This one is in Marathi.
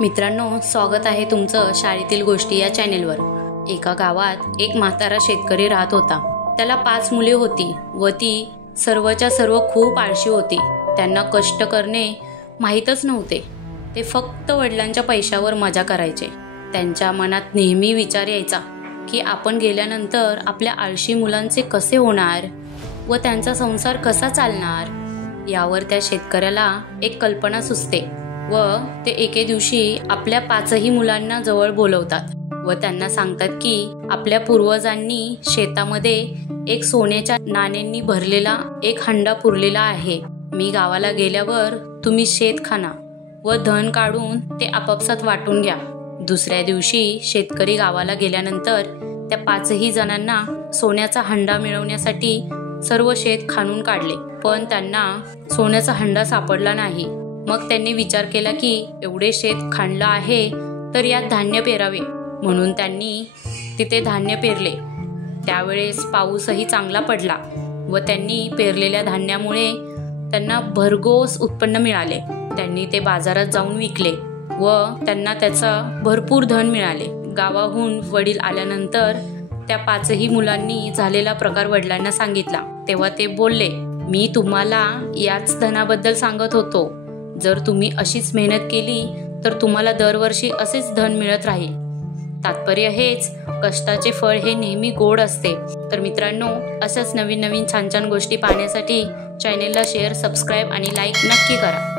मित्रांनो, स्वागत आहे तुमचं शाळेतील गोष्टी या चॅनेलवर। एका गावात एक म्हातारा शेतकरी राहत होता। त्याला 5 मुले होती व ती सर्वच्या सर्व खूप आळशी होती। त्यांना कष्ट करणे माहीतच नव्हते। ते फक्त वडिलांच्या पैशावर मजा करायचे। त्यांच्या मनात नेहमी विचार यायचा की आपण गेल्यानंतर आपल्या आळशी मुलांचे कसे होणार व त्यांचा संसार कसा चालणार। यावर त्या शेतकऱ्याला एक कल्पना सुचते व ते एके दिवशी आपल्या 5ही मुलांना जवळ बोलवतात व त्यांना सांगतात की आपल्या पूर्वजांनी शेतामध्ये एक सोन्याच्या नाण्यांनी भरलेला एक हंडा पुरलेला आहे। मी गावाला गेल्यावर तुम्ही शेत खाना व धन काढून ते आपापसात वाटून घ्या। दुसऱ्या दिवशी शेतकरी गावाला गेल्यानंतर त्या 5ही जणांना सोन्याचा हंडा मिळवण्यासाठी सर्व शेत खाणून काढले, पण त्यांना सोन्याचा हंडा सापडला नाही। मग त्यांनी विचार केला की एवढे शेत खाणलं आहे तर यात धान्य पेरावे, म्हणून त्यांनी तिथे धान्य पेरले। त्यावेळेस पाऊसही चांगला पडला व त्यांनी पेरलेल्या धान्यामुळे त्यांना भरघोस उत्पन्न मिळाले। त्यांनी ते बाजारात जाऊन विकले व त्यांना त्याचं भरपूर धन मिळाले। गावाहून वडील आल्यानंतर त्या 5ही मुलांनी झालेला प्रकार वडिलांना सांगितला। तेव्हा ते बोलले, मी तुम्हाला याच धनाबद्दल सांगत होतो। जर तुम्ही अशीच मेहनत केली तर तुम्हाला दरवर्षी असेच धन मिळत राहील। तात्पर्य हेच, कष्टाचे फळ हे नेहमी गोड असते। तर मित्रांनो, अशाच नवीन छान गोष्टी पाहण्यासाठी चॅनेलला शेअर, सबस्क्राईब आणि लाईक नक्की करा।